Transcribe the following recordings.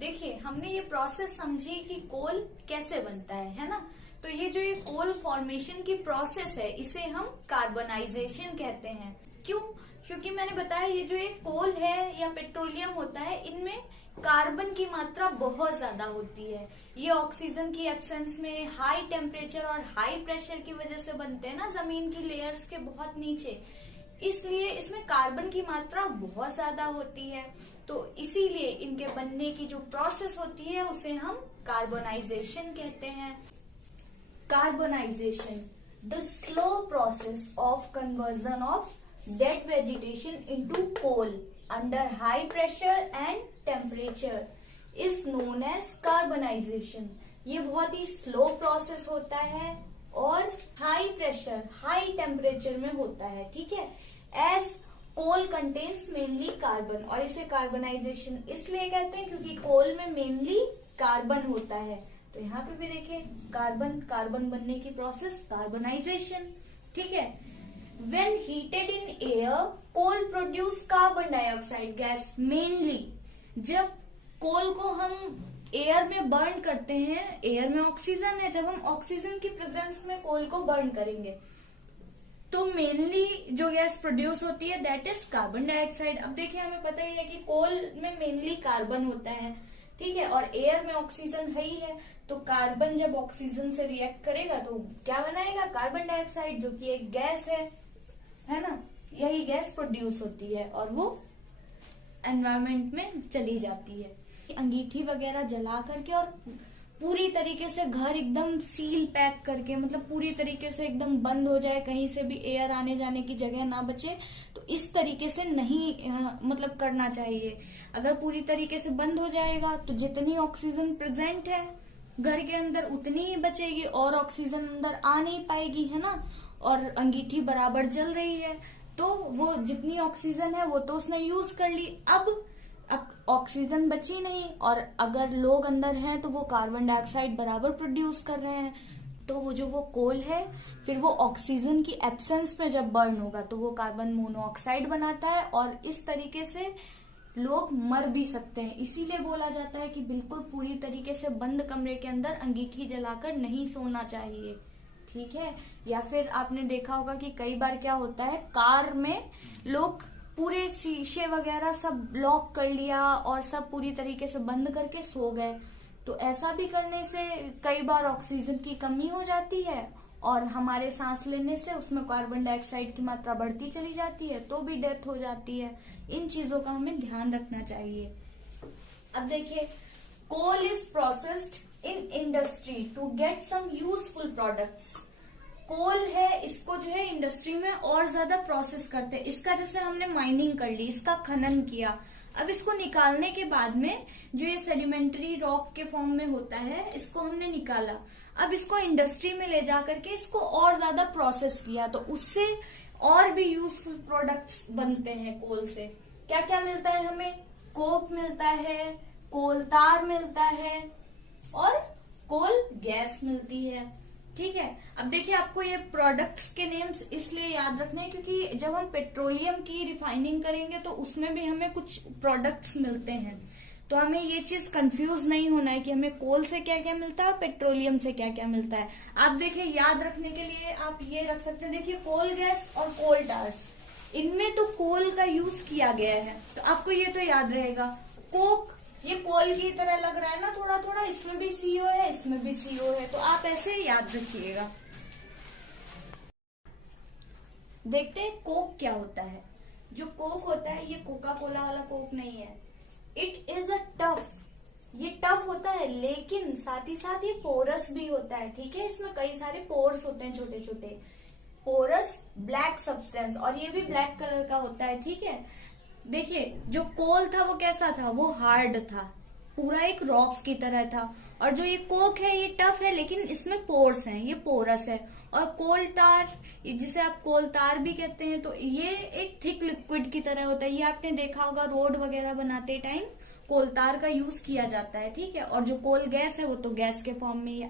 देखिए हमने ये प्रोसेस समझी कि कोल कैसे बनता है ना। तो ये जो ये कोल फॉर्मेशन की प्रोसेस है इसे हम कार्बनाइजेशन कहते हैं। क्यों? क्योंकि मैंने बताया ये जो ये कोल है या पेट्रोलियम होता है इनमें कार्बन की मात्रा बहुत ज्यादा होती है। ये ऑक्सीजन की एब्सेंस में हाई टेम्परेचर और हाई प्रेशर की वजह से बनते हैं ना, जमीन की लेयर्स के बहुत नीचे, इसलिए इसमें कार्बन की मात्रा बहुत ज्यादा होती है। तो इसीलिए इनके बनने की जो प्रोसेस होती है उसे हम कार्बोनाइजेशन कहते हैं। Carbonisation, the slow process of conversion of dead vegetation into coal under high pressure and temperature is known as carbonisation. ये बहुत ही स्लो प्रोसेस होता है और हाई प्रेशर हाई टेम्परेचर में होता है, ठीक है। As coal contains mainly carbon, और इसे कार्बनाइजेशन इसलिए कहते हैं क्योंकि कोल में मेनली कार्बन होता है। तो यहाँ पे भी देखिए कार्बन, कार्बन बनने की प्रोसेस कार्बनाइजेशन, ठीक है। When heated in air, coal produce carbon dioxide gas mainly. जब कोल को हम एयर में बर्न करते हैं, एयर में ऑक्सीजन है, जब हम ऑक्सीजन की प्रेजेंस में कोल को बर्न करेंगे तो मेनली जो गैस प्रोड्यूस होती है दैट इज कार्बन डाइऑक्साइड। अब देखिए हमें पता ही है कि कोल में मेनली कार्बन होता है, ठीक है, और एयर में ऑक्सीजन है ही है। तो कार्बन जब ऑक्सीजन से रिएक्ट करेगा तो क्या बनाएगा? कार्बन डाइऑक्साइड, जो कि एक गैस है ना। यही गैस प्रोड्यूस होती है और वो एनवायरमेंट में चली जाती है। अंगीठी वगैरह जला करके और पूरी तरीके से घर एकदम सील पैक करके, मतलब पूरी तरीके से एकदम बंद हो जाए, कहीं से भी एयर आने जाने की जगह ना बचे, तो इस तरीके से नहीं मतलब करना चाहिए। अगर पूरी तरीके से बंद हो जाएगा तो जितनी ऑक्सीजन प्रेजेंट है घर के अंदर उतनी ही बचेगी और ऑक्सीजन अंदर आ नहीं पाएगी, है ना। और अंगीठी बराबर जल रही है तो वो जितनी ऑक्सीजन है वो तो उसने यूज कर ली, अब ऑक्सीजन बची नहीं, और अगर लोग अंदर हैं तो वो कार्बन डाइऑक्साइड बराबर प्रोड्यूस कर रहे हैं। तो वो जो वो कोल है फिर वो ऑक्सीजन की एब्सेंस में जब बर्न होगा तो वो कार्बन मोनोऑक्साइड बनाता है और इस तरीके से लोग मर भी सकते हैं। इसीलिए बोला जाता है कि बिल्कुल पूरी तरीके से बंद कमरे के अंदर अंगीठी जलाकर नहीं सोना चाहिए, ठीक है। या फिर आपने देखा होगा कि कई बार क्या होता है, कार में लोग पूरे शीशे वगैरह सब लॉक कर लिया और सब पूरी तरीके से बंद करके सो गए। तो ऐसा भी करने से कई बार ऑक्सीजन की कमी हो जाती है और हमारे सांस लेने से उसमें कार्बन डाइऑक्साइड की मात्रा बढ़ती चली जाती है, तो भी डेथ हो जाती है। इन चीजों का हमें ध्यान रखना चाहिए। अब देखिए, coal is processed in industry to get some useful products. Coal है, इसको जो है इंडस्ट्री में और ज्यादा प्रोसेस करते हैं। इसका जैसे हमने माइनिंग कर ली, इसका खनन किया, अब इसको निकालने के बाद में जो ये सेडिमेंट्री रॉक के फॉर्म में होता है इसको हमने निकाला। अब इसको इंडस्ट्री में ले जा करके इसको और ज्यादा प्रोसेस किया तो उससे और भी यूजफुल प्रोडक्ट्स बनते हैं कोल से। क्या क्या मिलता है हमें? कोक मिलता है, कोल तार मिलता है और कोल गैस मिलती है, ठीक है। अब देखिए आपको ये प्रोडक्ट्स के नेम्स इसलिए याद रखने हैं क्योंकि जब हम पेट्रोलियम की रिफाइनिंग करेंगे तो उसमें भी हमें कुछ प्रोडक्ट्स मिलते हैं। तो हमें ये चीज कंफ्यूज नहीं होना है कि हमें कोल से क्या क्या मिलता है और पेट्रोलियम से क्या क्या मिलता है। आप देखिए याद रखने के लिए आप ये रख सकते हैं, देखिए कोल गैस और कोल टार, इनमें तो कोल का यूज किया गया है तो आपको ये तो याद रहेगा। कोक ये कोल की तरह लग रहा है ना थोड़ा थोड़ा, इसमें भी सीओ है इसमें भी सीओ है, तो आप ऐसे याद रखिएगा। देखते हैं कोक क्या होता है। जो कोक होता है ये कोका कोला वाला कोक नहीं है। इट इज अ टफ, ये टफ होता है लेकिन साथ ही साथ ये पोरस भी होता है, ठीक है। इसमें कई सारे पोर्स होते हैं छोटे छोटे, पोरस ब्लैक सब्सटेंस, और ये भी ब्लैक कलर का होता है, ठीक है। देखिए जो कोल था वो कैसा था? वो हार्ड था, पूरा एक रॉक की तरह था। और जो ये कोक है ये टफ है लेकिन इसमें पोर्स हैं, ये पोरस है। और कोल टार, जिसे आप कोल तार भी कहते हैं, तो ये एक थिक लिक्विड की तरह होता है। ये आपने देखा होगा रोड वगैरह बनाते टाइम कोल तार का यूज किया जाता है, ठीक है। और जो कोल गैस है वो तो गैस के फॉर्म में ही।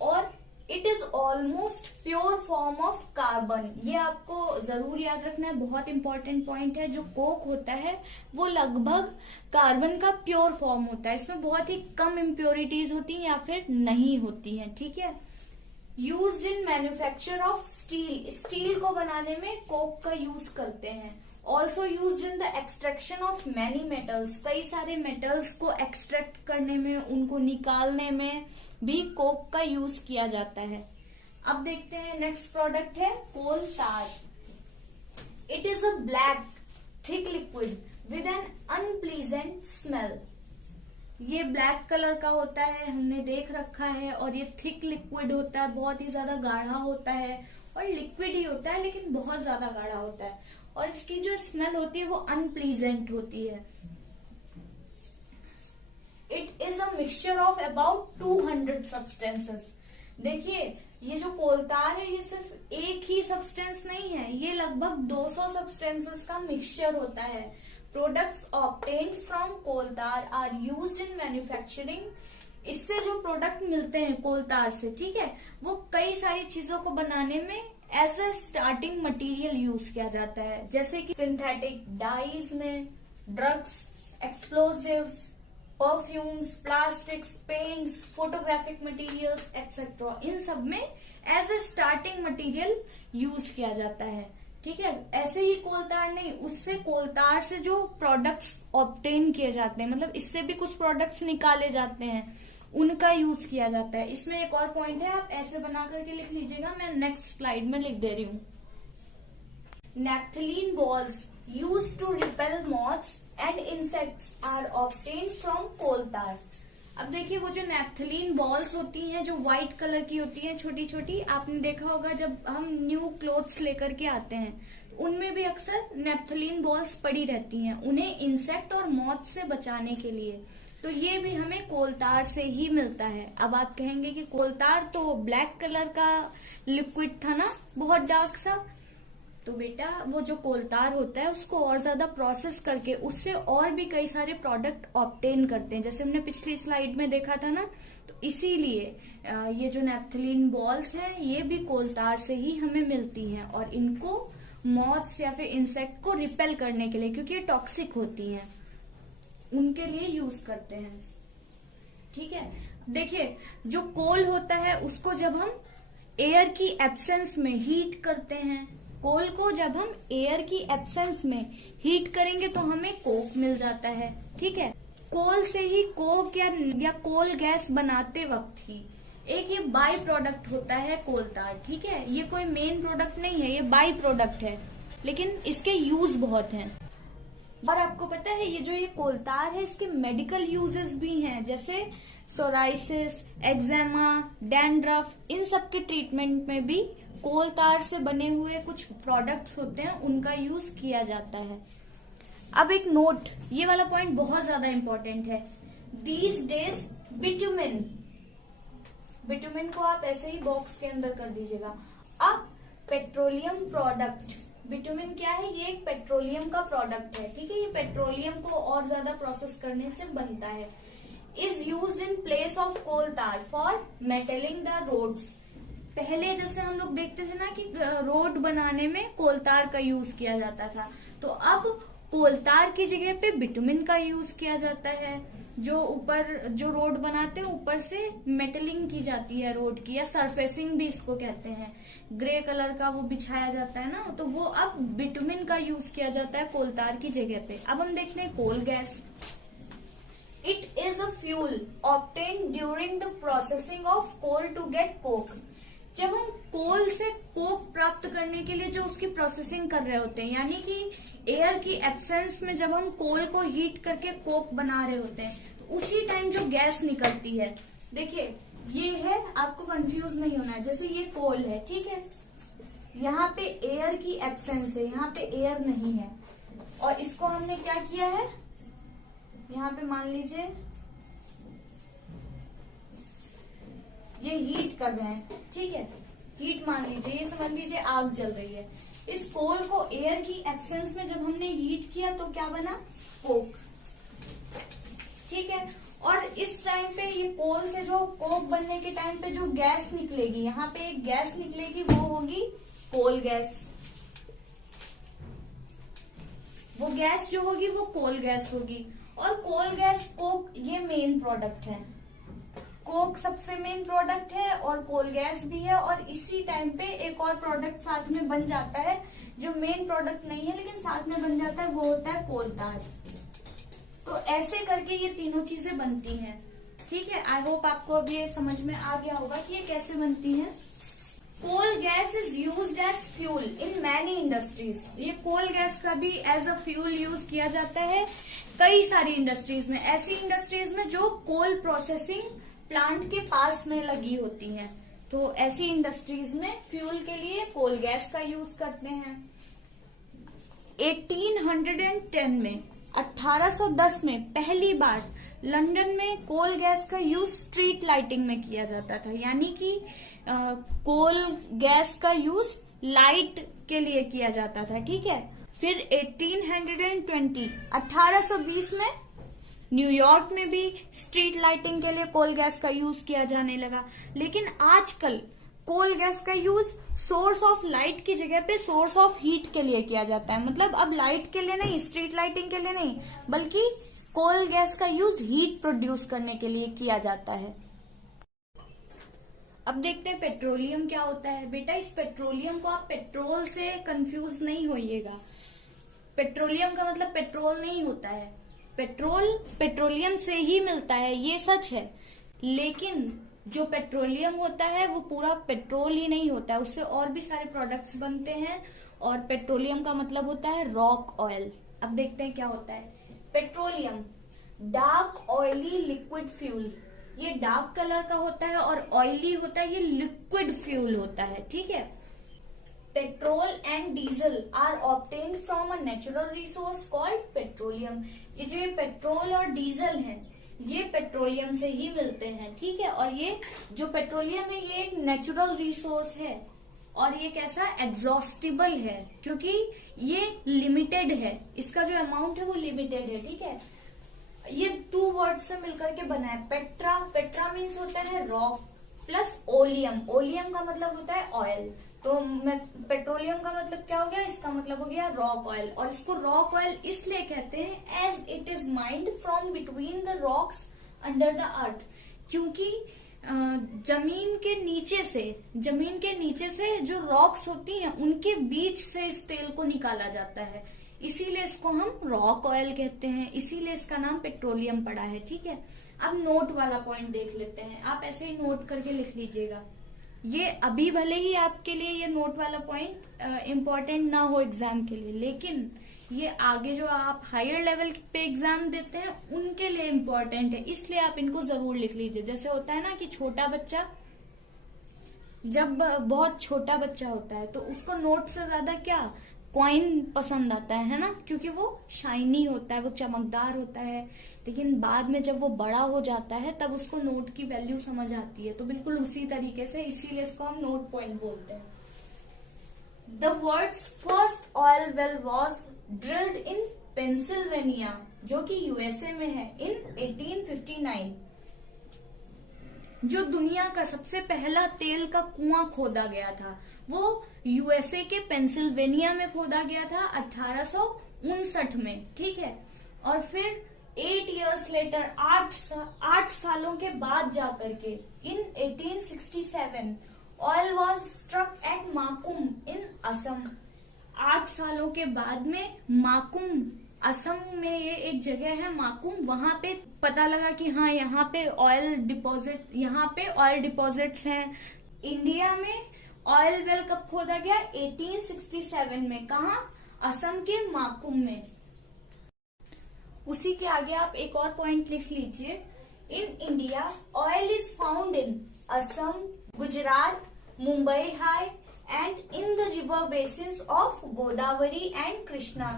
और it is almost pure form of carbon. ये आपको जरूर याद रखना है, बहुत इंपॉर्टेंट पॉइंट है। जो कोक होता है वो लगभग कार्बन का प्योर फॉर्म होता है, इसमें बहुत ही कम इम्प्योरिटीज होती हैं या फिर नहीं होती हैं, ठीक है। Used in manufacture of steel, steel को बनाने में कोक का यूज करते हैं। Also used in the extraction of many metals, कई सारे मेटल्स को एक्सट्रैक्ट करने में, उनको निकालने में भी कोक का यूज किया जाता है। अब देखते हैं नेक्स्ट प्रोडक्ट है coal tar. It is a black thick liquid with an unpleasant smell. ये ब्लैक कलर का होता है, हमने देख रखा है, और ये थिक लिक्विड होता है, बहुत ही ज्यादा गाढ़ा होता है, और लिक्विड ही होता है लेकिन बहुत ज्यादा गाढ़ा होता है, और इसकी जो स्मेल होती है वो अनप्लीजेंट होती है। It is a mixture of about 200 substances. देखिए ये जो कोलतार है ये सिर्फ एक ही सब्सटेंस नहीं है, ये लगभग 200 सब्सटेंसेस का मिक्सचर होता है। Products obtained from coal tar are used in manufacturing. इससे जो प्रोडक्ट मिलते हैं कोलतार से, ठीक है, वो कई सारी चीजों को बनाने में as a starting material use किया जाता है, जैसे कि सिंथेटिक डाइज में, drugs, explosives, perfumes, plastics, paints, photographic materials etcetera, इन सब में as a starting material use किया जाता है, ठीक है। ऐसे ही कोलतार नहीं, उससे कोलतार से जो प्रोडक्ट्स ऑब्टेन किए जाते हैं, मतलब इससे भी कुछ प्रोडक्ट्स निकाले जाते हैं, उनका यूज किया जाता है। इसमें एक और पॉइंट है, आप ऐसे बना करके लिख लीजिएगा, मैं नेक्स्ट स्लाइड में लिख दे रही हूँ। Naphthalene balls used to repel moths and insects are obtained from coal tar. अब देखिए वो जो नैप्थलीन बॉल्स होती हैं, जो व्हाइट कलर की होती हैं, छोटी छोटी, आपने देखा होगा जब हम न्यू क्लोथ्स लेकर के आते हैं, उनमें भी अक्सर नैप्थलीन बॉल्स पड़ी रहती हैं, उन्हें इंसेक्ट और मॉथ से बचाने के लिए। तो ये भी हमें कोलतार से ही मिलता है। अब आप कहेंगे कि कोलतार तो ब्लैक कलर का लिक्विड था ना, बहुत डार्क सा, तो बेटा वो जो कोलतार होता है उसको और ज्यादा प्रोसेस करके उससे और भी कई सारे प्रोडक्ट ऑब्टेन करते हैं, जैसे हमने पिछली स्लाइड में देखा था ना। तो इसीलिए ये जो नैप्थलीन बॉल्स हैं ये भी कोलतार से ही हमें मिलती हैं, और इनको मॉथ्स या फिर इंसेक्ट को रिपेल करने के लिए, क्योंकि ये टॉक्सिक होती हैं, उनके लिए यूज करते हैं, ठीक है। देखिए जो कोल होता है उसको जब हम एयर की एब्सेंस में हीट करते हैं, कोल को जब हम एयर की एब्सेंस में हीट करेंगे तो हमें कोक मिल जाता है, ठीक है। कोल से ही कोक या कोल गैस बनाते वक्त ही एक ये बाई प्रोडक्ट होता है कोलतार, ठीक है। ये कोई मेन प्रोडक्ट नहीं है, ये बाई प्रोडक्ट है, लेकिन इसके यूज बहुत हैं। और आपको पता है ये जो ये कोलतार है इसके मेडिकल यूजेस भी हैं, जैसे सोराइसिस, एक्जेमा, डैंड्रफ, इन सब के ट्रीटमेंट में भी कोलतार से बने हुए कुछ प्रोडक्ट्स होते हैं, उनका यूज किया जाता है। अब एक नोट, ये वाला पॉइंट बहुत ज्यादा इंपॉर्टेंट है। दीज डेज बिटुमिन को आप ऐसे ही बॉक्स के अंदर कर दीजिएगा। अब पेट्रोलियम प्रोडक्ट, बिटुमिन क्या है, ये एक पेट्रोलियम का प्रोडक्ट है, ठीक है। ये पेट्रोलियम को और ज्यादा प्रोसेस करने से बनता है। Is used in place of coal tar for metalling the roads. पहले जैसे हम लोग देखते थे ना कि रोड बनाने में कोलतार का यूज किया जाता था, तो अब कोलतार की जगह पे बिटुमिन का यूज किया जाता है। जो ऊपर जो रोड बनाते हैं ऊपर से मेटलिंग की जाती है रोड की, या सरफेसिंग भी इसको कहते हैं, ग्रे कलर का वो बिछाया जाता है ना, तो वो अब बिटुमिन का यूज किया जाता है कोलतार की जगह पे। अब हम देखते हैं coal gas. It is a fuel obtained during the processing of coal to get coke. जब हम कोल से कोक प्राप्त करने के लिए जो उसकी प्रोसेसिंग कर रहे होते हैं, यानी कि एयर की एब्सेंस में जब हम कोल को हीट करके कोक बना रहे होते हैं, उसी टाइम जो गैस निकलती है, देखिए ये है, आपको कंफ्यूज नहीं होना है, जैसे ये कोल है, ठीक है, यहाँ पे एयर की एब्सेंस है, यहाँ पे एयर नहीं है, और इसको हमने क्या किया है, यहाँ पे मान लीजिए ये हीट कर रहे हैं, ठीक है, हीट मान लीजिए, ये समझ लीजिए आग जल रही है। इस कोल को एयर की एब्सेंस में जब हमने हीट किया तो क्या बना, कोक, ठीक है। और इस टाइम पे ये ये कोल से जो कोक बनने के टाइम पे जो गैस निकलेगी, यहाँ पे एक गैस निकलेगी, वो होगी कोल गैस। वो गैस जो होगी वो कोल गैस होगी। और कोल गैस, कोक, ये मेन प्रोडक्ट है। कोक सबसे मेन प्रोडक्ट है और कोल गैस भी है। और इसी टाइम पे एक और प्रोडक्ट साथ में बन जाता है जो मेन प्रोडक्ट नहीं है लेकिन साथ में बन जाता है, वो होता है कोल tar। तो ऐसे करके ये तीनों चीजें बनती हैं। ठीक है, आई होप आपको अब ये समझ में आ गया होगा कि ये कैसे बनती हैं। Coal gas is used as fuel in many industries. ये कोल गैस का भी एज अ फ्यूल यूज किया जाता है कई सारी इंडस्ट्रीज में, ऐसी इंडस्ट्रीज में जो कोल प्रोसेसिंग प्लांट के पास में लगी होती हैं। तो ऐसी इंडस्ट्रीज में फ्यूल के लिए कोल गैस का यूज करते हैं। 1810 में, 1810 में पहली बार लंदन में कोल गैस का यूज स्ट्रीट लाइटिंग में किया जाता था। यानी कि कोल गैस का यूज लाइट के लिए किया जाता था। ठीक है, फिर 1820, 1820 में न्यूयॉर्क में भी स्ट्रीट लाइटिंग के लिए कोल गैस का यूज किया जाने लगा। लेकिन आजकल कोल गैस का यूज सोर्स ऑफ लाइट की जगह पे सोर्स ऑफ हीट के लिए किया जाता है। मतलब अब लाइट के लिए नहीं, स्ट्रीट लाइटिंग के लिए नहीं, बल्कि कोल गैस का यूज हीट प्रोड्यूस करने के लिए किया जाता है। अब देखते हैं पेट्रोलियम क्या होता है। बेटा, इस पेट्रोलियम को आप पेट्रोल से कंफ्यूज नहीं होइएगा। पेट्रोलियम का मतलब पेट्रोल नहीं होता है। पेट्रोल पेट्रोलियम से ही मिलता है, ये सच है। लेकिन जो पेट्रोलियम होता है वो पूरा पेट्रोल ही नहीं होता है, उससे और भी सारे प्रोडक्ट्स बनते हैं। और पेट्रोलियम का मतलब होता है रॉक ऑयल। अब देखते हैं क्या होता है। Petroleum dark oily liquid fuel. ये डार्क कलर का होता है और ऑयली होता है, ये लिक्विड फ्यूल होता है। ठीक है, petrol and diesel are obtained from a natural resource called petroleum. ये जो पेट्रोल और डीजल है ये पेट्रोलियम से ही मिलते हैं। ठीक है, और ये जो पेट्रोलियम है ये एक नेचुरल रिसोर्स है और ये कैसा, एग्जॉस्टिबल है, क्योंकि ये लिमिटेड है, इसका जो अमाउंट है वो लिमिटेड है। ठीक है, ये 2 वर्ड से मिलकर के बना है। पेट्रा, पेट्रा मीन्स होता है रॉक, प्लस ओलियम, ओलियम का मतलब होता है ऑयल। तो पेट्रोलियम का मतलब क्या हो गया, इसका मतलब हो गया रॉक ऑयल। और इसको रॉक ऑयल इसलिए कहते हैं as it is mined from between the rocks under the earth, क्योंकि जमीन के नीचे से जो रॉक्स होती हैं उनके बीच से इस तेल को निकाला जाता है, इसीलिए इसको हम रॉक ऑयल कहते हैं, इसीलिए इसका नाम पेट्रोलियम पड़ा है। ठीक है, अब नोट वाला पॉइंट देख लेते हैं। आप ऐसे ही नोट करके लिख लीजिएगा। ये अभी भले ही आपके लिए ये नोट वाला पॉइंट इम्पोर्टेंट ना हो एग्जाम के लिए, लेकिन ये आगे जो आप हायर लेवल पे एग्जाम देते हैं उनके लिए इम्पोर्टेंट है, इसलिए आप इनको जरूर लिख लीजिए। जैसे होता है ना कि छोटा बच्चा, जब बहुत छोटा बच्चा होता है तो उसको नोट से ज्यादा क्या, कॉइन पसंद आता है ना, क्योंकि वो शाइनी होता है, वो चमकदार होता है। लेकिन बाद में जब वो बड़ा हो जाता है तब उसको नोट की वैल्यू समझ आती है। तो बिल्कुल उसी तरीके से, इसीलिए इसको हम नोट पॉइंट बोलते हैं। The world's first oil well was drilled in Pennsylvania, जो कि यूएसए में है, इन 1859। जो दुनिया का सबसे पहला तेल का कुआं खोदा गया था वो यूएसए के पेंसिल्वेनिया में खोदा गया था 1859 में। ठीक है, और फिर 8 years लेटर, 8 सालों के बाद जाकर के इन 1867 oil was struck eight Makum इन असम। 8 सालों के बाद में माकुम, असम में ये एक जगह है माकुम, वहां पे पता लगा कि हाँ यहाँ पे ऑयल डिपॉजिट्स हैं। इंडिया में ऑयल वेल कब खोदा गया, 1867 में। कहा, असम के माकुम में। उसी के आगे आप एक और पॉइंट लिख लीजिए। In India oil is found in Assam, Gujarat, Mumbai high and in the river basins of Godavari and Krishna.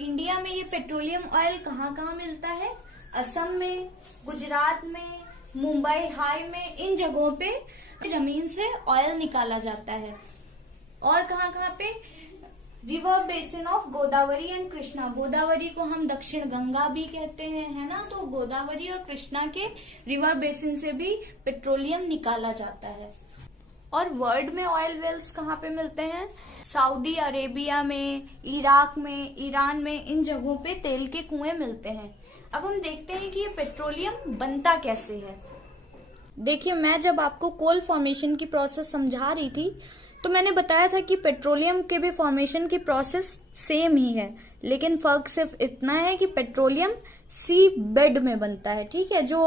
India में ये पेट्रोलियम ऑयल कहाँ कहाँ मिलता है, असम में, गुजरात में, मुंबई हाई में, इन जगहों पे जमीन से ऑयल निकाला जाता है। और कहाँ कहाँ पे, river basin of Godavari and Krishna. Godavari को हम दक्षिण गंगा भी कहते हैं, है ना। तो गोदावरी और कृष्णा के रिवर बेसिन से भी पेट्रोलियम निकाला जाता है। और वर्ल्ड में ऑयल वेल्स कहाँ पे मिलते हैं? सऊदी अरेबिया में, इराक में, ईरान में, इन जगहों पे तेल के कुएं मिलते हैं। अब हम देखते हैं कि ये पेट्रोलियम बनता कैसे है। देखिए, मैं जब आपको कोल फॉर्मेशन की प्रोसेस समझा रही थी तो मैंने बताया था कि पेट्रोलियम के भी फॉर्मेशन की प्रोसेस सेम ही है, लेकिन फर्क सिर्फ इतना है कि पेट्रोलियम सी बेड में बनता है। ठीक है, जो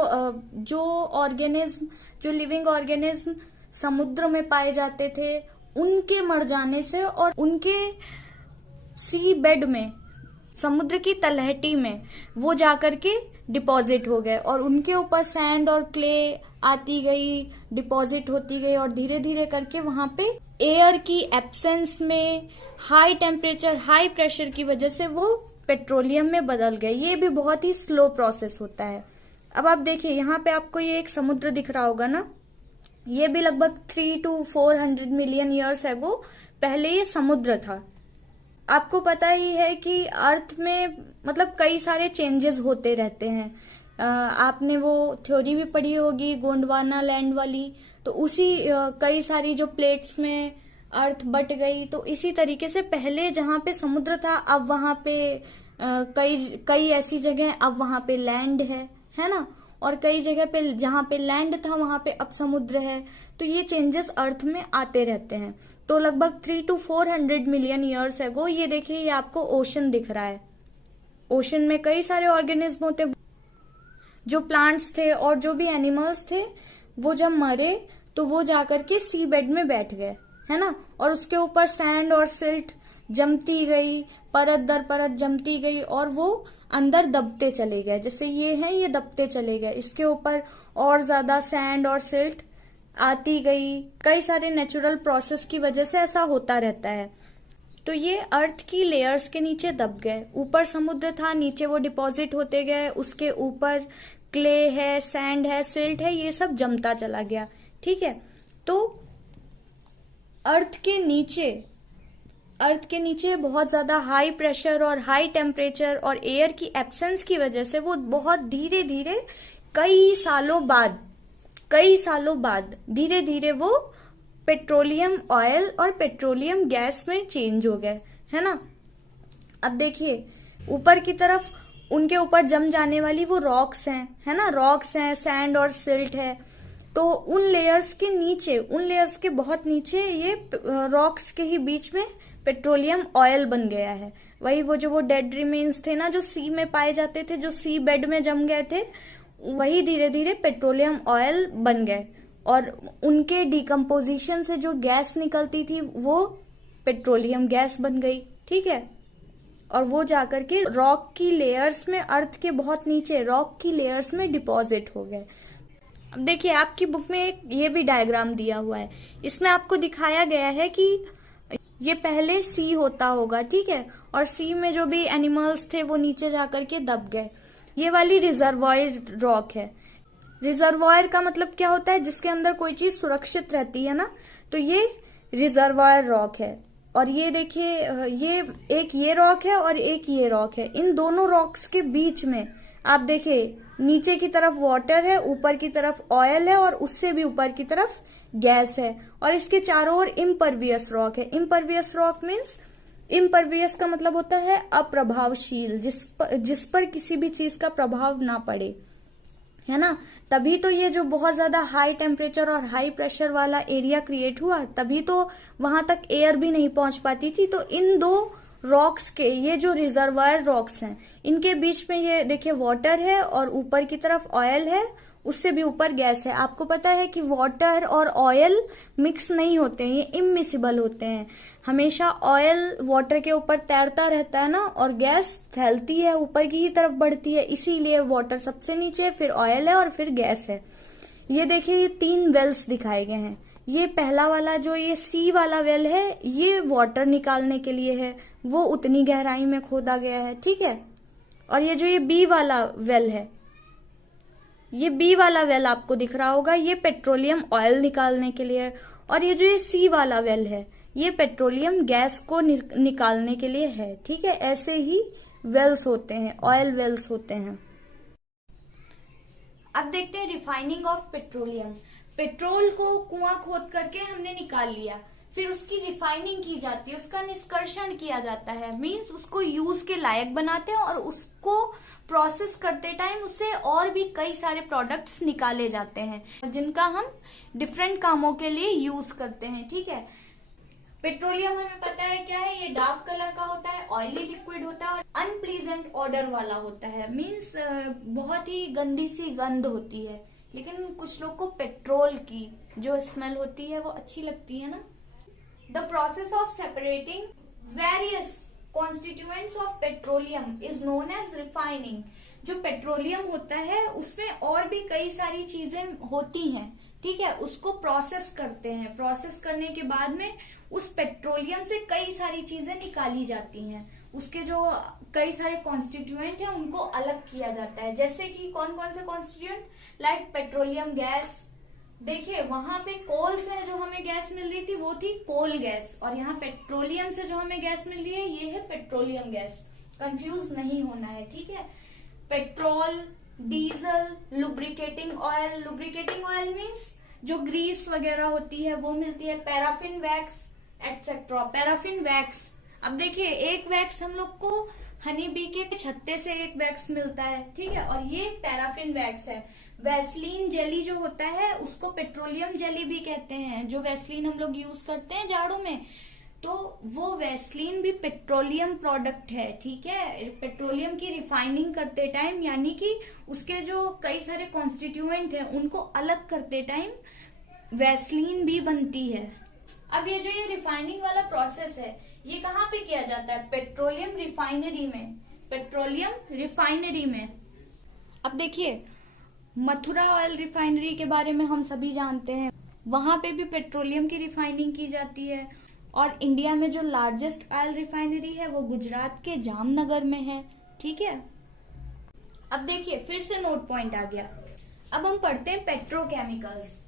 लिविंग ऑर्गेनिज्म समुद्र में पाए जाते थे, उनके मर जाने से और उनके सी बेड में, समुद्र की तलहटी में वो जाकर के डिपॉजिट हो गए और उनके ऊपर सैंड और क्ले आती गई, डिपॉजिट होती गई और धीरे धीरे करके वहां पे एयर की एब्सेंस में हाई टेम्परेचर, हाई प्रेशर की वजह से वो पेट्रोलियम में बदल गए। ये भी बहुत ही स्लो प्रोसेस होता है। अब आप देखिए, यहाँ पे आपको ये एक समुद्र दिख रहा होगा ना, ये भी लगभग 300 to 400 मिलियन ईयर्स एगो पहले ये समुद्र था। आपको पता ही है कि अर्थ में मतलब कई सारे चेंजेस होते रहते हैं। आपने वो थ्योरी भी पढ़ी होगी गोंडवाना लैंड वाली, तो उसी कई सारी जो प्लेट्स में अर्थ बट गई, तो इसी तरीके से पहले जहां पे समुद्र था अब वहां पे कई ऐसी जगह अब वहां पे लैंड है ना। और कई जगह पे जहां पे लैंड था वहां पे अब समुद्र है। तो ये चेंजेस अर्थ में आते रहते हैं। तो लगभग 300 to 400 मिलियन ईयर्स एगो ये देखिए, ये आपको ओशन दिख रहा है। ओशन में कई सारे ऑर्गेनिज्म होते, जो प्लांट्स थे और जो भी एनिमल्स थे, वो जब मरे तो वो जाकर के सी बेड में बैठ गए, है ना। और उसके ऊपर सैंड और सिल्ट जमती गई, परत दर परत जमती गई और वो अंदर दबते चले गए। जैसे ये है, ये दबते चले गए, इसके ऊपर और ज्यादा सैंड और सिल्ट आती गई। कई सारे नेचुरल प्रोसेस की वजह से ऐसा होता रहता है। तो ये अर्थ की लेयर्स के नीचे दब गए। ऊपर समुद्र था, नीचे वो डिपॉजिट होते गए, उसके ऊपर क्ले है, सैंड है, सिल्ट है, ये सब जमता चला गया। ठीक है, तो अर्थ के नीचे बहुत ज्यादा हाई प्रेशर और हाई टेम्परेचर और एयर की एब्सेंस की वजह से वो बहुत धीरे धीरे कई सालों बाद धीरे धीरे वो पेट्रोलियम ऑयल और पेट्रोलियम गैस में चेंज हो गए, है ना। अब देखिए, ऊपर की तरफ उनके ऊपर जम जाने वाली वो रॉक्स हैं, है ना, रॉक्स हैं, सैंड और सिल्ट है। तो उन लेयर्स के बहुत नीचे ये रॉक्स के ही बीच में पेट्रोलियम ऑयल बन गया है। वही वो डेड रिमेन्स थे ना, जो सी में पाए जाते थे, जो सी बेड में जम गए थे, वही धीरे धीरे पेट्रोलियम ऑयल बन गए। और उनके डिकम्पोजिशन से जो गैस निकलती थी वो पेट्रोलियम गैस बन गई। ठीक है, और वो जाकर के रॉक की लेयर्स में, अर्थ के बहुत नीचे रॉक की लेयर्स में डिपॉजिट हो गए। अब देखिए, आपकी बुक में एक ये भी डायग्राम दिया हुआ है, इसमें आपको दिखाया गया है कि ये पहले सी होता होगा, ठीक है, और सी में जो भी एनिमल्स थे वो नीचे जाकर के दब गए। ये वाली रिजर्वॉयर रॉक है। रिजर्वॉयर का मतलब क्या होता है? जिसके अंदर कोई चीज सुरक्षित रहती है ना, तो ये रिजर्वॉयर रॉक है। और ये देखिए, ये रॉक है और एक ये रॉक है। इन दोनों रॉक्स के बीच में आप देखिए, नीचे की तरफ वाटर है, ऊपर की तरफ ऑयल है और उससे भी ऊपर की तरफ गैस है। और इसके चारों ओर इम्परवियस रॉक है। इम्परवियस रॉक मीन्स, इम्परवियस का मतलब होता है अप्रभावशील, जिस पर किसी भी चीज का प्रभाव ना पड़े, है ना। तभी तो ये जो बहुत ज्यादा हाई टेम्परेचर और हाई प्रेशर वाला एरिया क्रिएट हुआ, तभी तो वहां तक एयर भी नहीं पहुंच पाती थी। तो इन दो रॉक्स के, ये जो रिजर्वायर रॉक्स हैं, इनके बीच में ये देखिए वाटर है और ऊपर की तरफ ऑयल है, उससे भी ऊपर गैस है। आपको पता है कि वाटर और ऑयल मिक्स नहीं होते हैं, ये इमिसिबल होते हैं। हमेशा ऑयल वाटर के ऊपर तैरता रहता है ना, और गैस फैलती है, ऊपर की ही तरफ बढ़ती है। इसीलिए वाटर सबसे नीचे, फिर ऑयल है और फिर गैस है। ये देखिए, ये 3 वेल्स दिखाए गए हैं। ये पहला वाला जो ये सी वाला वेल है, ये वाटर निकालने के लिए है, वो उतनी गहराई में खोदा गया है, ठीक है। और ये जो ये बी वाला वेल है, ये बी वाला वेल आपको दिख रहा होगा, ये पेट्रोलियम ऑयल निकालने के लिए है। और ये जो ये सी वाला वेल है, ये पेट्रोलियम गैस को निकालने के लिए है, ठीक है। ऐसे ही वेल्स होते हैं, ऑयल वेल्स होते हैं। अब देखते हैं रिफाइनिंग ऑफ पेट्रोलियम। पेट्रोल को कुआं खोद करके हमने निकाल लिया, फिर उसकी रिफाइनिंग की जाती है, उसका निष्कर्षण किया जाता है, मींस उसको यूज के लायक बनाते हैं और उसको प्रोसेस करते टाइम उससे और भी कई सारे प्रोडक्ट्स निकाले जाते हैं जिनका हम डिफरेंट कामों के लिए यूज करते हैं, ठीक है। पेट्रोलियम हमें पता है क्या है, ये डार्क कलर का होता है, ऑयली लिक्विड होता है और अनप्लीजेंट ऑर्डर वाला होता है, मींस बहुत ही गंदी सी गंध होती है। लेकिन कुछ लोग को पेट्रोल की जो स्मेल होती है वो अच्छी लगती है ना। The process of separating various constituents of petroleum is known as refining. जो पेट्रोलियम होता है उसमें और भी कई सारी चीजें होती हैं, ठीक है, उसको प्रोसेस करते हैं। प्रोसेस करने के बाद में उस पेट्रोलियम से कई सारी चीजें निकाली जाती हैं, उसके जो कई सारे कॉन्स्टिट्यूएंट हैं उनको अलग किया जाता है। जैसे कि कौन कौन से कॉन्स्टिट्यूएंट, लाइक पेट्रोलियम गैस। देखिए वहां पे कोल से जो हमें गैस मिल रही थी वो थी कोल गैस, और यहाँ पेट्रोलियम से जो हमें गैस मिल रही है ये है पेट्रोलियम गैस। कंफ्यूज नहीं होना है, ठीक है। Petrol, diesel, lubricating oil. Lubricating oil means जो ग्रीस वगैरह होती है वो मिलती है। Paraffin wax etcetera. Paraffin wax, अब देखिए एक वैक्स हम लोग को हनी बी के छत्ते से एक वैक्स मिलता है, ठीक है, और ये पैराफिन वैक्स है। वैसलीन जेली जो होता है उसको पेट्रोलियम जेली भी कहते हैं। जो वैसलीन हम लोग यूज करते हैं जाड़ों में, तो वो वैसलीन भी पेट्रोलियम प्रोडक्ट है, ठीक है। पेट्रोलियम की रिफाइनिंग करते टाइम, यानी कि उसके जो कई सारे कॉन्स्टिट्यूएंट हैं उनको अलग करते टाइम वैसलीन भी बनती है। अब ये जो ये रिफाइनिंग वाला प्रोसेस है ये कहाँ पे किया जाता है, पेट्रोलियम रिफाइनरी में। पेट्रोलियम रिफाइनरी में। अब देखिए मथुरा ऑयल रिफाइनरी के बारे में हम सभी जानते हैं, वहां पे भी पेट्रोलियम की रिफाइनिंग की जाती है। और इंडिया में जो लार्जेस्ट ऑयल रिफाइनरी है वो गुजरात के जामनगर में है, ठीक है। अब देखिए फिर से नोट पॉइंट आ गया। अब हम पढ़ते हैं पेट्रोकेमिकल्स।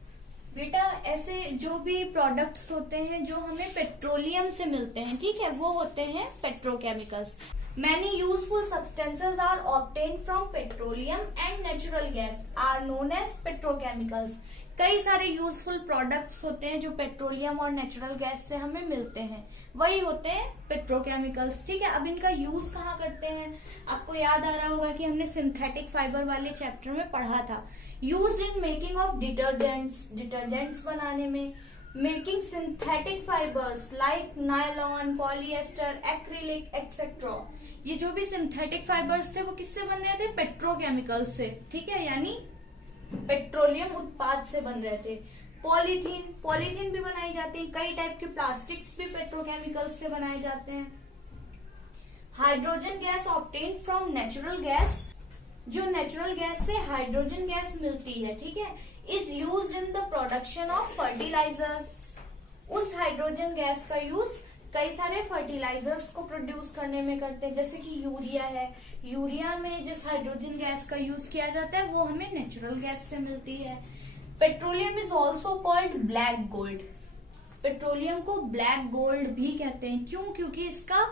बेटा ऐसे जो भी प्रोडक्ट्स होते हैं जो हमें पेट्रोलियम से मिलते हैं, ठीक है, वो होते हैं petrochemicals. Many useful substances are obtained from petroleum and natural gas are known as petrochemicals. कई सारे यूजफुल प्रोडक्ट्स होते हैं जो पेट्रोलियम और नेचुरल गैस से हमें मिलते हैं, वही होते हैं पेट्रोकेमिकल्स, ठीक है। अब इनका यूज कहाँ करते हैं, आपको याद आ रहा होगा कि हमने सिंथेटिक फाइबर वाले चैप्टर में पढ़ा था। Use in making of detergents, detergents बनाने में। Making synthetic fibres like nylon, polyester, acrylic etcetera. ये जो भी सिंथेटिक फाइबर्स थे वो किससे बन रहे थे, पेट्रोकेमिकल्स से, ठीक है, यानी पेट्रोलियम उत्पाद से बन रहे थे। पॉलीथीन, पॉलीथीन भी बनाई जाती है। कई टाइप के प्लास्टिक्स भी पेट्रोकेमिकल्स से बनाए जाते हैं। Hydrogen gas obtained from natural gas, जो नेचुरल गैस से हाइड्रोजन गैस मिलती है, ठीक है, is used in the production of fertilisers. उस हाइड्रोजन गैस का यूज कई सारे फर्टिलाइजर्स को प्रोड्यूस करने में करते हैं, जैसे कि यूरिया है। यूरिया में जिस हाइड्रोजन गैस का यूज किया जाता है वो हमें नेचुरल गैस से मिलती है। Petroleum is also called black gold. Petroleum को ब्लैक गोल्ड भी कहते हैं, क्यों, क्योंकि इसका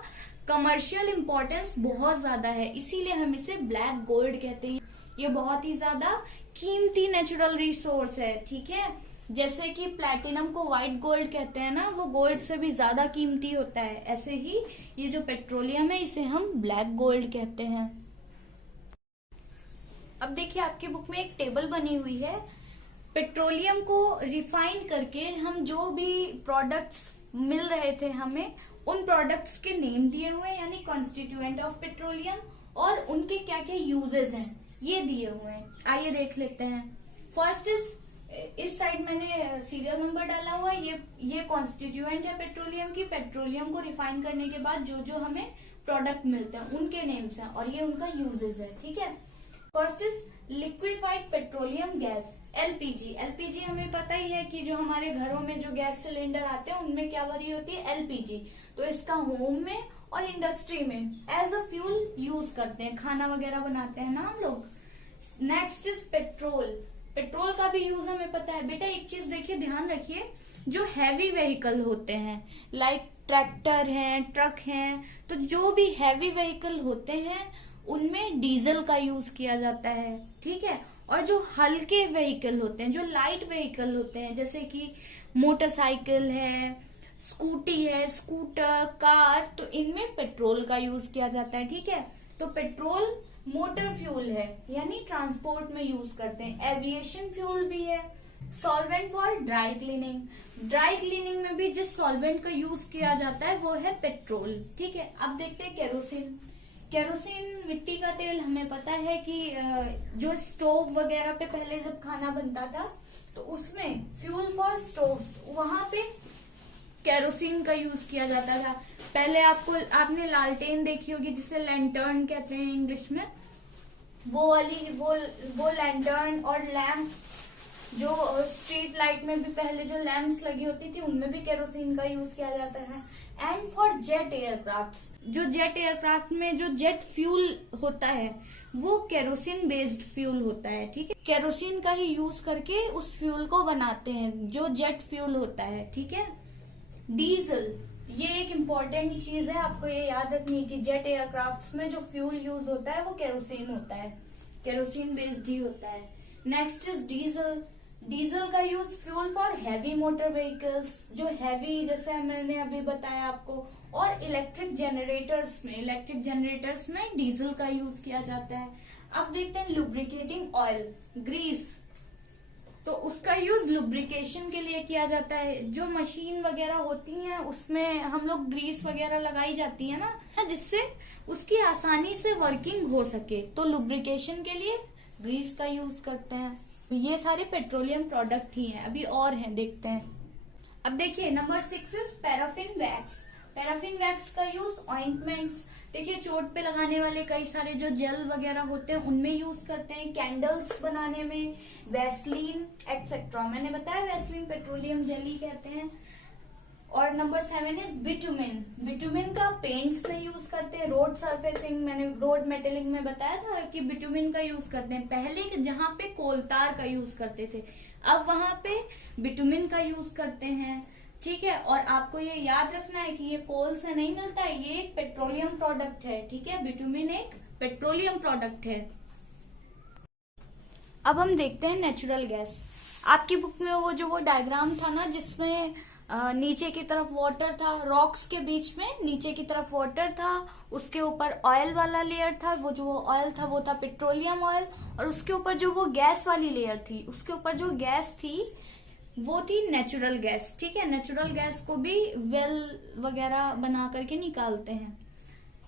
कमर्शियल इंपॉर्टेंस बहुत ज्यादा है, इसीलिए हम इसे ब्लैक गोल्ड कहते हैं। ये बहुत ही ज्यादा कीमती नेचुरल रिसोर्स है, ठीक है। जैसे कि प्लैटिनम को व्हाइट गोल्ड कहते हैं ना, वो गोल्ड से भी ज्यादा कीमती होता है, ऐसे ही ये जो पेट्रोलियम है इसे हम ब्लैक गोल्ड कहते हैं। अब देखिए आपकी बुक में एक टेबल बनी हुई है। पेट्रोलियम को रिफाइन करके हम जो भी प्रोडक्ट्स मिल रहे थे हमें, उन प्रोडक्ट्स के नेम दिए हुए हैं, यानी कॉन्स्टिट्यूएंट ऑफ पेट्रोलियम, और उनके क्या क्या यूजेस हैं ये दिए हुए हैं। आइए देख लेते हैं। फर्स्ट इज, इस साइड मैंने सीरियल नंबर डाला हुआ है, ये कॉन्स्टिट्यूएंट है पेट्रोलियम की। पेट्रोलियम को रिफाइन करने के बाद जो जो हमें प्रोडक्ट मिलते हैं उनके नेम्स हैं और ये उनका यूजेस है, ठीक है। First is liquefied petroleum gas, LPG. LPG हमें पता ही है कि जो हमारे घरों में जो गैस सिलेंडर आते हैं उनमें क्या भरी होती है, एलपीजी। तो इसका होम में और इंडस्ट्री में एज अ फ्यूल यूज करते हैं, खाना वगैरह बनाते हैं ना हम लोग। Next is petrol. पेट्रोल का भी यूज हमें पता है। बेटा एक चीज देखिए, ध्यान रखिए, जो हैवी व्हीकल होते हैं लाइक ट्रैक्टर हैं, ट्रक हैं, तो जो भी हैवी व्हीकल होते हैं उनमें डीजल का यूज किया जाता है, ठीक है। और जो हल्के व्हीकल होते हैं, जो लाइट व्हीकल होते हैं, जैसे कि मोटरसाइकिल है, स्कूटी है, स्कूटर, कार, तो इनमें पेट्रोल का यूज किया जाता है, ठीक है। तो पेट्रोल मोटर फ्यूल है, यानी ट्रांसपोर्ट में यूज करते हैं। एविएशन फ्यूल भी है। Solvent for dry cleaning, dry cleaning में भी जिस सॉल्वेंट का यूज किया जाता है वो है पेट्रोल, ठीक है। अब देखते हैं केरोसिन। केरोसिन मिट्टी का तेल, हमें पता है कि जो स्टोव वगैरह पे पहले जब खाना बनता था तो उसमें फ्यूल फॉर स्टोव, वहां पे केरोसिन का यूज किया जाता था। पहले आपने लालटेन देखी होगी जिसे लैंटर्न कहते हैं इंग्लिश में, वो वाली वो लैंटर्न और लैम्प, जो स्ट्रीट लाइट में भी पहले जो लैम्प्स लगी होती थी उनमें भी केरोसिन का यूज किया जाता है। एंड फॉर जेट एयरक्राफ्ट, जो जेट एयरक्राफ्ट में जो जेट फ्यूल होता है वो केरोसिन बेस्ड फ्यूल होता है, ठीक है। केरोसिन का ही यूज करके उस फ्यूल को बनाते हैं जो जेट फ्यूल होता है, ठीक है। डीजल, ये एक इम्पॉर्टेंट चीज है, आपको ये याद रखनी है कि जेट एयरक्राफ्ट में जो फ्यूल यूज होता है वो केरोसिन होता है, केरोसिन बेस्ड ही होता है। Next is diesel. डीजल का use fuel for heavy motor vehicles, जो हैवी, जैसे मैंने अभी बताया आपको, और इलेक्ट्रिक जनरेटर्स में डीजल का यूज किया जाता है। अब देखते हैं लुब्रिकेटिंग ऑयल, ग्रीस, तो उसका यूज लुब्रिकेशन के लिए किया जाता है। जो मशीन वगैरह होती हैं उसमें हम लोग ग्रीस वगैरह लगाई जाती है ना, जिससे उसकी आसानी से वर्किंग हो सके, तो लुब्रिकेशन के लिए ग्रीस का यूज करते हैं। ये सारे पेट्रोलियम प्रोडक्ट ही हैं, अभी और हैं, देखते हैं। अब देखिए number 6 is paraffin wax. Paraffin wax का यूज ऑइंटमेंट्स, देखिए चोट पे लगाने वाले कई सारे जो जेल वगैरह होते हैं उनमें यूज करते हैं, कैंडल्स बनाने में, वैसलीन एक्सेट्रा। मैंने बताया वैसलीन पेट्रोलियम जेली कहते हैं। और नंबर 7 इज बिटुमिन। बिटुमिन का पेंट्स में यूज करते हैं, रोड सरफेसिंग, मैंने रोड मेटलिंग में बताया था कि बिटुमिन का यूज करते हैं। पहले जहां पे कोलतार का यूज करते थे, अब वहां पे बिटुमिन का यूज करते हैं, ठीक है। और आपको ये याद रखना है कि ये कोल से नहीं मिलता है, ये एक पेट्रोलियम प्रोडक्ट है, ठीक है। बिटुमिन एक पेट्रोलियम प्रोडक्ट है। अब हम देखते हैं नेचुरल गैस। आपकी बुक में वो डायग्राम था ना जिसमें नीचे की तरफ वाटर था, रॉक्स के बीच में नीचे की तरफ वाटर था, उसके ऊपर ऑयल वाला लेयर था, वो जो ऑयल था वो था पेट्रोलियम ऑयल, और उसके ऊपर जो वो गैस वाली लेयर थी, उसके ऊपर जो गैस थी वो थी नेचुरल गैस, ठीक है। नेचुरल गैस को भी वेल वगैरह बना करके निकालते हैं।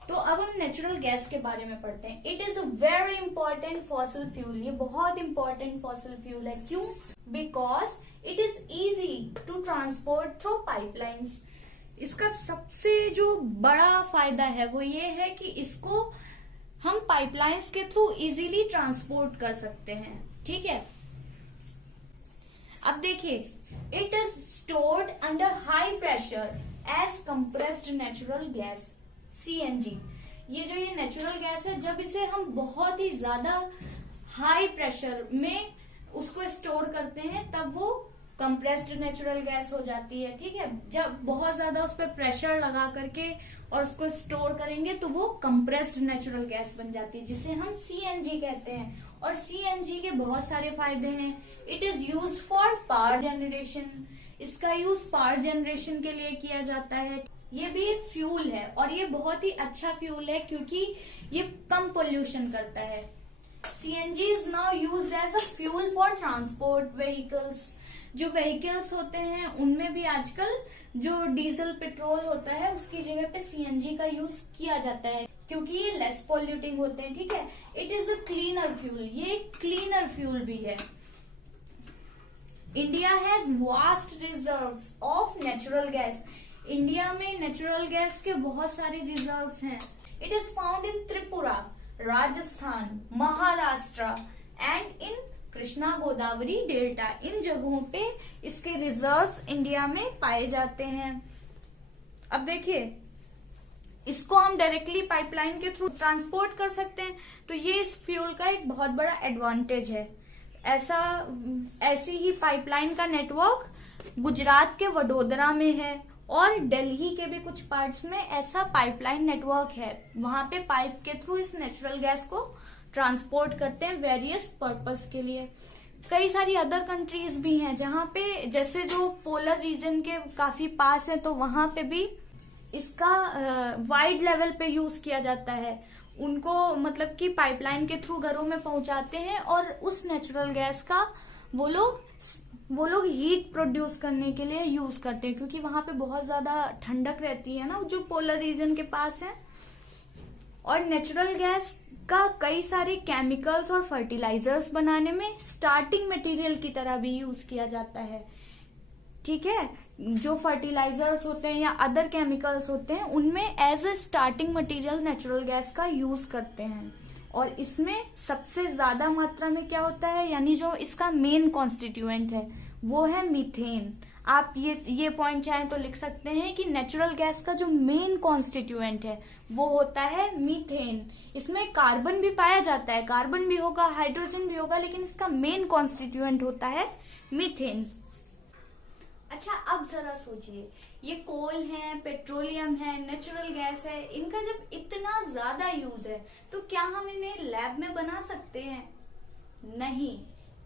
तो अब हम नेचुरल गैस के बारे में पढ़ते हैं। It is a very important fossil fuel, ये बहुत इंपॉर्टेंट फॉसिल फ्यूल है। क्यों? Because it is easy to transport through pipelines. इसका सबसे जो बड़ा फायदा है वो ये है कि इसको हम पाइपलाइंस के थ्रू इजीली ट्रांसपोर्ट कर सकते हैं, ठीक है। अब देखिए, it is stored under high pressure as compressed natural gas, CNG. ये नेचुरल गैस है, जब इसे हम बहुत ही ज्यादा हाई प्रेशर में उसको स्टोर करते हैं तब वो कंप्रेस्ड नेचुरल गैस हो जाती है, ठीक है। जब बहुत ज्यादा उस पर प्रेशर लगा करके और उसको स्टोर करेंगे तो वो कंप्रेस्ड नेचुरल गैस बन जाती है, जिसे हम सीएनजी कहते हैं। और सीएनजी के बहुत सारे फायदे हैं। It is used for power generation, इसका यूज पावर जनरेशन के लिए किया जाता है। ये भी एक फ्यूल है और ये बहुत ही अच्छा फ्यूल है क्योंकि ये कम पोल्यूशन करता है। CNG is now used as a fuel for transport vehicles. जो व्हीकल्स होते हैं उनमें भी आजकल जो डीजल पेट्रोल होता है उसकी जगह पे सीएनजी का यूज किया जाता है क्योंकि ये लेस पॉल्यूटिंग होते हैं, ठीक है। It is a cleaner fuel, ये एक क्लीनर फ्यूल भी है। India has vast reserves of natural gas. India में नेचुरल गैस के बहुत सारे रिजर्व्स हैं। It is found in Tripura, Rajasthan, Maharashtra and in Krishna Godavari delta. इन जगहों पे इसके रिजर्व्स इंडिया में पाए जाते हैं। अब देखिए, इसको हम डायरेक्टली पाइपलाइन के थ्रू ट्रांसपोर्ट कर सकते हैं, तो ये इस फ्यूल का एक बहुत बड़ा एडवांटेज है। ऐसी ही पाइपलाइन का नेटवर्क गुजरात के वडोदरा में है और दिल्ली के भी कुछ पार्ट्स में ऐसा पाइपलाइन नेटवर्क है। वहां पे पाइप के थ्रू इस नेचुरल गैस को ट्रांसपोर्ट करते हैं वेरियस पर्पस के लिए। कई सारी अदर कंट्रीज भी हैं जहां पे, जैसे जो पोलर रीजन के काफी पास है, तो वहां पे भी इसका वाइड लेवल पे यूज किया जाता है। उनको मतलब कि पाइपलाइन के थ्रू घरों में पहुंचाते हैं और उस नेचुरल गैस का वो लोग हीट प्रोड्यूस करने के लिए यूज करते हैं, क्योंकि वहां पे बहुत ज्यादा ठंडक रहती है ना जो पोलर रीजन के पास है। और नेचुरल गैस का कई सारे केमिकल्स और फर्टिलाइजर्स बनाने में स्टार्टिंग मटेरियल की तरह भी यूज किया जाता है। ठीक है, जो फर्टिलाइजर्स होते हैं या अदर केमिकल्स होते हैं उनमें as a starting material natural gas का यूज करते हैं। और इसमें सबसे ज्यादा मात्रा में क्या होता है, यानी जो इसका मेन कॉन्स्टिट्यूएंट है वो है मीथेन। आप ये पॉइंट चाहें तो लिख सकते हैं कि नेचुरल गैस का जो मेन कॉन्स्टिट्यूएंट है वो होता है मीथेन। इसमें कार्बन भी पाया जाता है, कार्बन भी होगा, हाइड्रोजन भी होगा, लेकिन इसका मेन कॉन्स्टिट्यूएंट होता है मीथेन। अच्छा, अब जरा सोचिए, ये कोल है, पेट्रोलियम है, नेचुरल गैस है, इनका जब इतना ज्यादा यूज है तो क्या हम इन्हें लैब में बना सकते हैं? नहीं।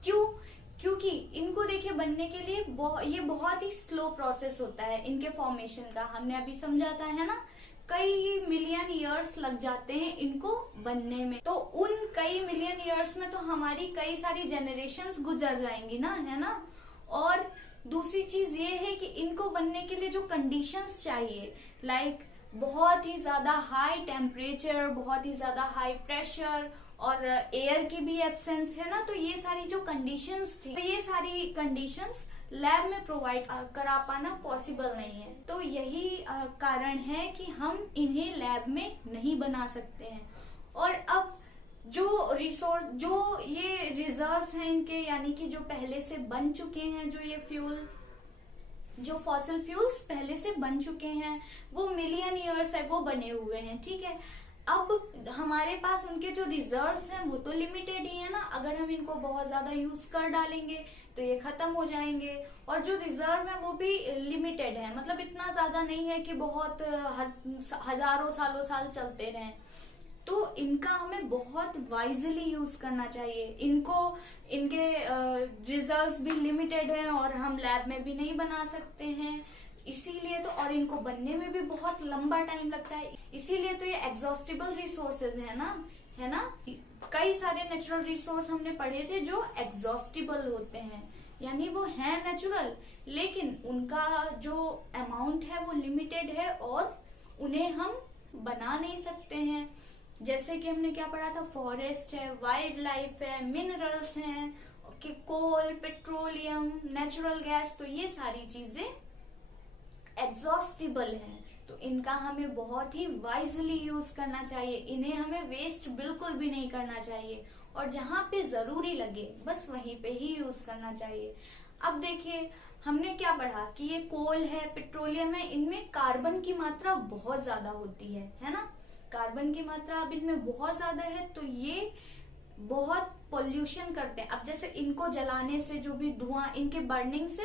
क्यों? क्योंकि इनको देखिए बनने के लिए ये बहुत ही स्लो प्रोसेस होता है इनके फॉर्मेशन का। हमने अभी समझा था, है ना, कई मिलियन ईयर्स लग जाते हैं इनको बनने में। तो उन कई मिलियन ईयर्स में तो हमारी कई सारी जनरेशंस गुजर जाएंगी ना, है ना। और दूसरी चीज ये है कि इनको बनने के लिए जो कंडीशंस चाहिए, लाइक बहुत ही ज्यादा हाई टेम्परेचर, बहुत ही ज्यादा हाई प्रेशर और एयर की भी एब्सेंस है ना, तो ये सारी जो कंडीशंस थी, तो ये सारी कंडीशंस लैब में प्रोवाइड करा पाना पॉसिबल नहीं है। तो यही कारण है कि हम इन्हें लैब में नहीं बना सकते हैं। और अब जो रिसोर्स, जो ये रिजर्व्स हैं इनके, यानी कि जो पहले से बन चुके हैं, जो ये फ्यूल, जो फॉसिल फ्यूल्स पहले से बन चुके हैं, वो मिलियन ईयर्स है वो बने हुए हैं। ठीक है, अब हमारे पास उनके जो रिजर्व्स हैं वो तो लिमिटेड ही है ना। अगर हम इनको बहुत ज्यादा यूज कर डालेंगे तो ये खत्म हो जाएंगे। और जो रिजर्व है वो भी लिमिटेड है, मतलब इतना ज्यादा नहीं है कि बहुत हजारों सालों साल चलते रहें। तो इनका हमें बहुत वाइजली यूज करना चाहिए। इनके रिजर्व्स भी लिमिटेड हैं और हम लैब में भी नहीं बना सकते हैं, इसीलिए तो। और इनको बनने में भी बहुत लंबा टाइम लगता है, इसीलिए तो ये एग्जॉस्टिबल रिसोर्सेज है ना। कई सारे नेचुरल रिसोर्स हमने पढ़े थे जो एग्जॉस्टिबल होते हैं, यानी वो है नेचुरल, लेकिन उनका जो अमाउंट है वो लिमिटेड है और उन्हें हम बना नहीं सकते हैं। जैसे कि हमने क्या पढ़ा था, फॉरेस्ट है, वाइल्ड लाइफ है, मिनरल्स हैं, कि कोल, पेट्रोलियम, नेचुरल गैस, तो ये सारी चीजें एग्जॉस्टिबल हैं। तो इनका हमें बहुत ही वाइजली यूज करना चाहिए, इन्हें हमें वेस्ट बिल्कुल भी नहीं करना चाहिए और जहां पे जरूरी लगे बस वहीं पे ही यूज करना चाहिए। अब देखिए हमने क्या पढ़ा कि ये कोल है, पेट्रोलियम है, इनमें कार्बन की मात्रा बहुत ज्यादा होती है ना। कार्बन की मात्रा अब इनमें बहुत ज्यादा है तो ये बहुत पोल्यूशन करते हैं। अब जैसे इनको जलाने से जो भी धुआं, इनके बर्निंग से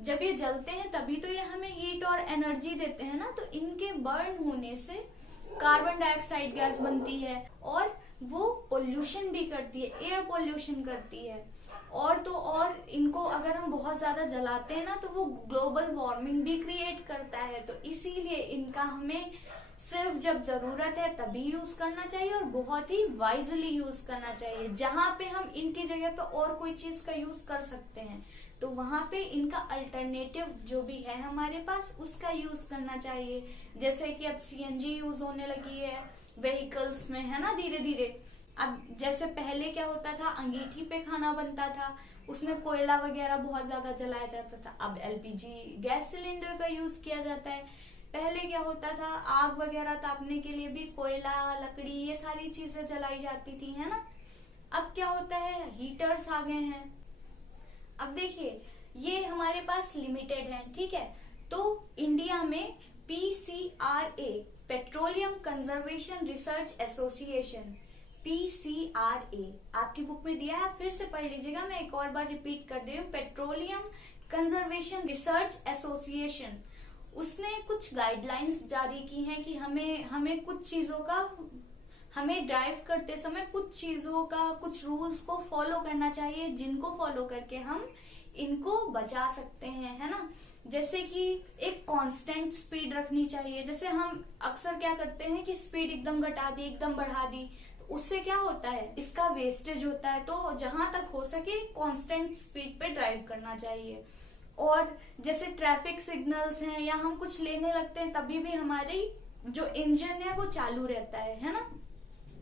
जब ये जलते हैं तभी तो ये हमें हीट और एनर्जी देते हैं ना। तो इनके बर्न होने से कार्बन डाइऑक्साइड गैस बनती है और वो पोल्यूशन भी करती है, एयर पोल्यूशन करती है। और तो और इनको अगर हम बहुत ज्यादा जलाते हैं ना तो वो ग्लोबल वार्मिंग भी क्रिएट करता है। तो इसीलिए इनका हमें सिर्फ जब जरूरत है तभी यूज करना चाहिए और बहुत ही वाइजली यूज करना चाहिए। जहां पे हम इनकी जगह पे और कोई चीज का यूज कर सकते हैं तो वहां पे इनका अल्टरनेटिव जो भी है हमारे पास उसका यूज करना चाहिए। जैसे कि अब सीएनजी यूज होने लगी है व्हीकल्स में, है ना, धीरे धीरे। अब जैसे पहले क्या होता था, अंगीठी पे खाना बनता था, उसमें कोयला वगैरह बहुत ज्यादा जलाया जाता था। अब एलपीजी गैस सिलेंडर का यूज किया जाता है। पहले क्या होता था, आग वगैरह तापने के लिए भी कोयला, लकड़ी, ये सारी चीजें जलाई जाती थी, है ना। अब क्या होता है, हीटर्स आ गए हैं। अब देखिए ये हमारे पास लिमिटेड है, ठीक है। तो इंडिया में PCRA, petroleum conservation research association, PCRA आपकी बुक में दिया है, आप फिर से पढ़ लीजिएगा। मैं एक और बार रिपीट कर दे रही हूँ, पेट्रोलियम कंजर्वेशन रिसर्च एसोसिएशन। उसने कुछ गाइडलाइंस जारी की हैं कि हमें कुछ चीजों का, हमें ड्राइव करते समय कुछ चीजों का, कुछ रूल्स को फॉलो करना चाहिए, जिनको फॉलो करके हम इनको बचा सकते हैं, है ना। जैसे कि एक कांस्टेंट स्पीड रखनी चाहिए। जैसे हम अक्सर क्या करते हैं कि स्पीड एकदम घटा दी, एकदम बढ़ा दी, तो उससे क्या होता है, इसका वेस्टेज होता है। तो जहां तक हो सके कांस्टेंट स्पीड पे ड्राइव करना चाहिए। और जैसे ट्रैफिक सिग्नल्स हैं या हम कुछ लेने लगते हैं, तभी भी हमारी जो इंजन है वो चालू रहता है ना,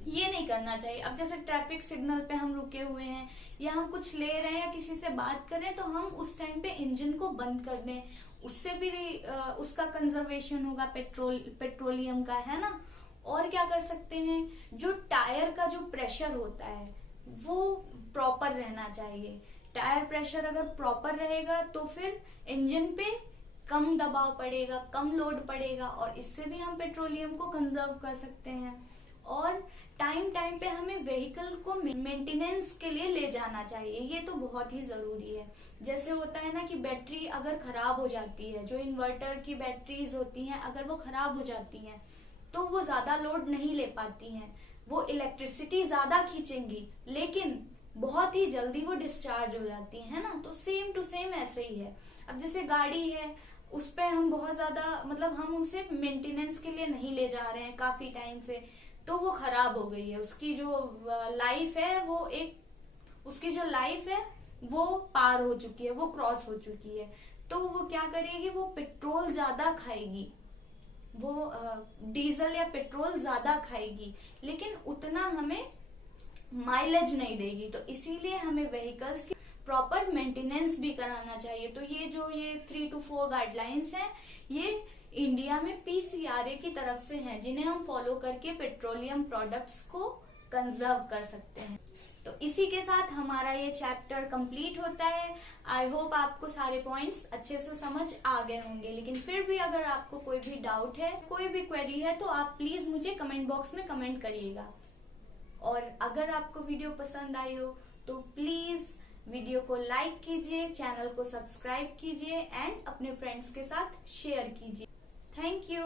ये नहीं करना चाहिए। अब जैसे ट्रैफिक सिग्नल पे हम रुके हुए हैं या हम कुछ ले रहे हैं या किसी से बात कर रहे हैं, तो हम उस टाइम पे इंजन को बंद कर दें, उससे भी उसका कंजर्वेशन होगा पेट्रोलियम का, है ना। और क्या कर सकते हैं, जो टायर का जो प्रेशर होता है वो प्रॉपर रहना चाहिए। टायर प्रेशर अगर प्रॉपर रहेगा तो फिर इंजन पे कम दबाव पड़ेगा, कम लोड पड़ेगा, और इससे भी हम पेट्रोलियम को कंजर्व कर सकते हैं। और टाइम टाइम पे हमें व्हीकल को मेंटेनेंस के लिए ले जाना चाहिए, ये तो बहुत ही जरूरी है। जैसे होता है ना कि बैटरी अगर खराब हो जाती है, जो इन्वर्टर की बैटरीज होती हैं, अगर वो खराब हो जाती हैं तो वो ज्यादा लोड नहीं ले पाती हैं, वो इलेक्ट्रिसिटी ज्यादा खींचेंगी, लेकिन बहुत ही जल्दी वो डिस्चार्ज हो जाती है ना। तो सेम टू सेम ऐसे ही है। अब जैसे गाड़ी है, उस पे हम बहुत ज्यादा, मतलब हम उसे मेंटेनेंस के लिए नहीं ले जा रहे हैं काफी टाइम से, तो वो खराब हो गई है, उसकी जो लाइफ है वो उसकी जो लाइफ है वो पार हो चुकी है, वो क्रॉस हो चुकी है। तो वो क्या करेगी, वो पेट्रोल ज्यादा खाएगी, वो डीजल या पेट्रोल ज्यादा खाएगी, लेकिन उतना हमें माइलेज नहीं देगी। तो इसीलिए हमें व्हीकल्स की प्रॉपर मेंटेनेंस भी कराना चाहिए। तो ये 3 to 4 गाइडलाइंस हैं, ये इंडिया में PCRA की तरफ से हैं, जिन्हें हम फॉलो करके पेट्रोलियम प्रोडक्ट्स को कंजर्व कर सकते हैं। तो इसी के साथ हमारा ये चैप्टर कंप्लीट होता है। आई होप आपको सारे पॉइंट्स अच्छे से समझ आ गए होंगे, लेकिन फिर भी अगर आपको कोई भी डाउट है, कोई भी क्वेरी है, तो आप प्लीज मुझे कमेंट बॉक्स में कमेंट करिएगा। और अगर आपको वीडियो पसंद आई हो तो प्लीज वीडियो को लाइक कीजिए, चैनल को सब्सक्राइब कीजिए एंड अपने फ्रेंड्स के साथ शेयर कीजिए। Thank you.